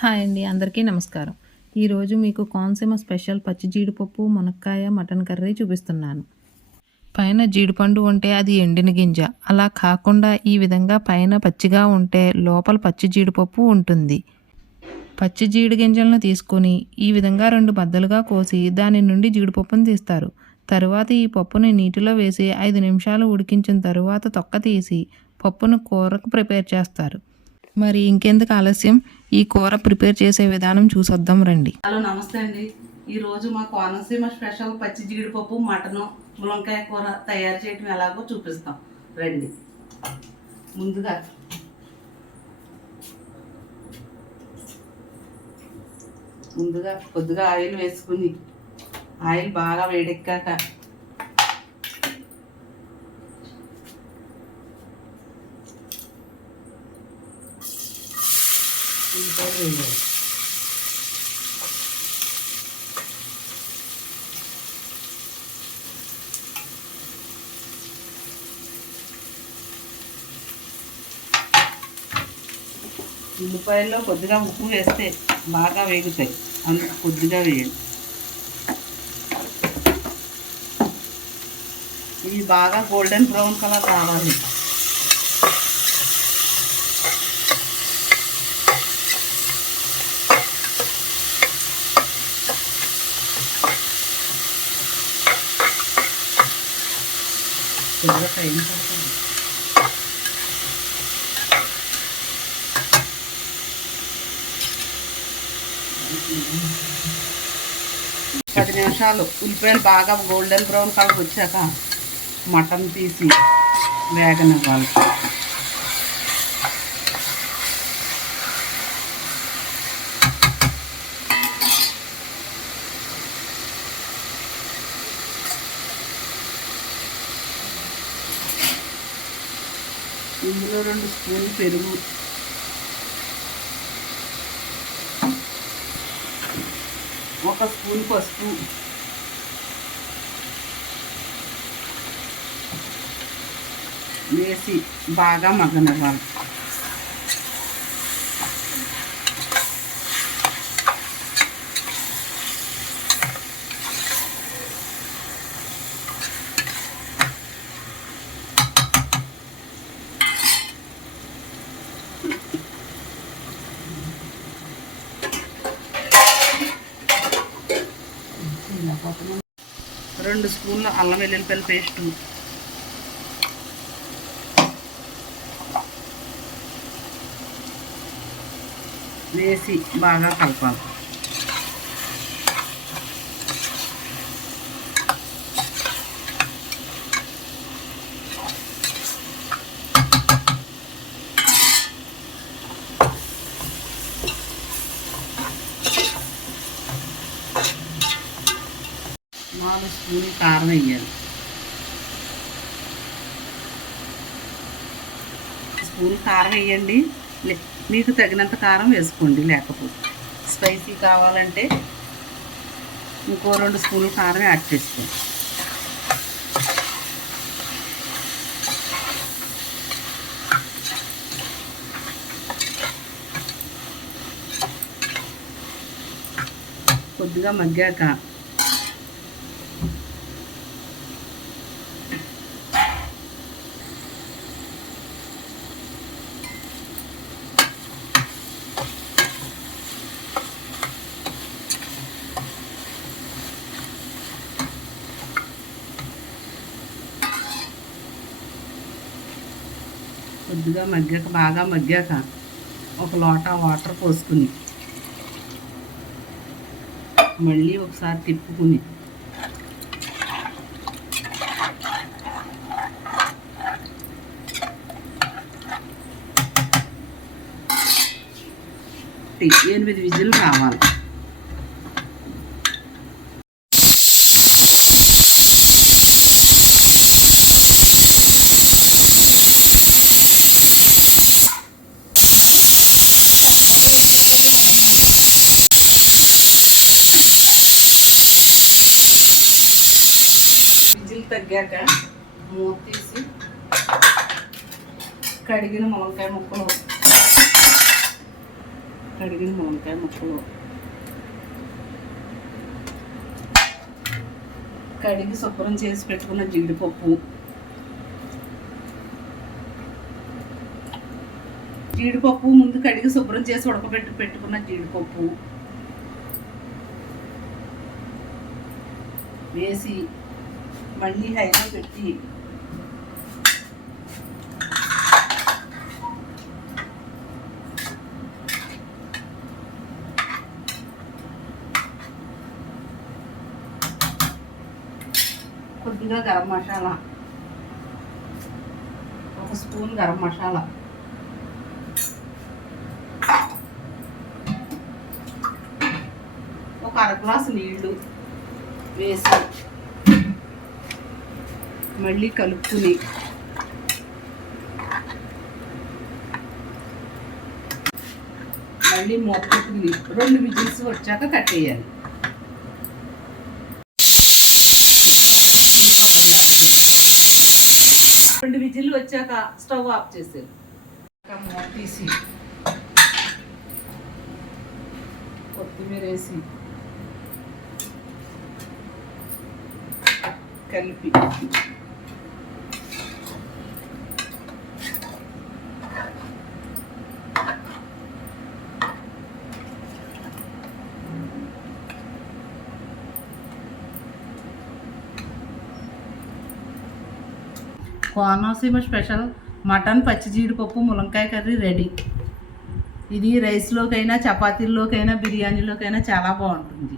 Hi అండి. అందరికీ నమస్కారం. ఈరోజు మీకు కోనసీమ స్పెషల్ పచ్చి జీడిపప్పు, మునక్కాయ, మటన్ కర్రీ చూపిస్తున్నాను. పైన జీడిపండు ఉంటే అది ఎండిన గింజ. అలా కాకుండా ఈ విధంగా పైన పచ్చిగా ఉంటే లోపల పచ్చి జీడిపప్పు ఉంటుంది. పచ్చి జీడి గింజలను తీసుకొని ఈ విధంగా 2 బద్దలుగా కోసి దాని నుండి జీడిపప్పును తీస్తారు. తరువాత ఈ పప్పుని నీటిలో వేసి 5 నిమిషాలు ఉడికించిన తరువాత తొక్క తీసి పప్పును కూరకు ప్రిపేర్ చేస్తారు. మరి ఇంకెందుకు ఆలస్యం, ఈ కూర ప్రిపేర్ చేసే విధానం చూసొద్దాం రండి. హలో, నమస్తే అండి. ఈరోజు మా కోనసీమ స్పెషల్ పచ్చి జీడిపప్పు, మటను, ములంకాయ కూర తయారు చేయడం ఎలాగో చూపిస్తాం రండి. ముందుగా కొద్దిగా ఆయిల్ వేసుకుని ఆయిల్ బాగా వేడెక్కాక వేయాలి. ఉల్లిపాయల్లో కొద్దిగా ఉప్పు వేస్తే బాగా వేగుతాయి, అందుకు కొద్దిగా వేయండి. ఇవి బాగా గోల్డెన్ బ్రౌన్ కలర్ రావాలి. టైం పడుతుంది. 10 నిమిషాలు ఉల్లిపాయలు బాగా గోల్డెన్ బ్రౌన్ కలర్ వచ్చాక మటన్ తీసి వేగనివ్వాలి. ఇందులో 2 స్పూన్లు పెరుగు, ఒక స్పూన్ పసుపు, వేసి బాగా మగ్గనివ్వాలి. రెండు స్పూన్ల అల్లం వెల్లుల్లిపాయల పేస్టు, వేసి బాగా కలపాలి. నాలుగు స్పూన్లు కారం వేయాలి. స్పూన్ కారం వేయండి, మీకు తగినంత కారం వేసుకోండి. లేకపోతే స్పైసీ కావాలంటే ఇంకో 2 స్పూన్లు కారం యాడ్ చేసుకోండి. కొద్దిగా మగ్గాక బాగా మగ్గాక ఒక లోటా వాటర్ పోసుకుని మళ్ళీ ఒకసారి తిప్పుకుని ఎనిమిది విజిల్ రావాలి. విజిల్ తగ్గాక మూత తీసి కడిగిన మునక్కాయ ముక్కలు కడిగిన మునక్కాయ ముక్కలు కడిగి శుభ్రం చేసి పెట్టుకున్న జీడిపప్పు, ముందు కడిగి శుభ్రం చేసి ఉడకబెట్టి పెట్టుకున్న జీడిపప్పు వేసి మళ్ళీ హైలో పెట్టి కొద్దిగా గరం మసాలా, 1 స్పూన్ గరం మసాలా, ఒక 1/2 గ్లాసు నీళ్లు వేసి మళ్ళీ కలుపుకుని మళ్ళీ మూత పెట్టుకుని 2 విజిల్స్ వచ్చాక కట్టేయాలి. రెండు విజిల్లు వచ్చాక స్టవ్ ఆఫ్ చేసేది. మూత తీసి కొత్తిమీర వేసి కలిపి కోనసీమ స్పెషల్ మటన్ పచ్చి జీడిపప్పు ములంకాయ కర్రీ రెడీ. ఇది రైస్లోకైనా, చపాతీల్లోకైనా, బిర్యానీలోకైనా చాలా బాగుంటుంది.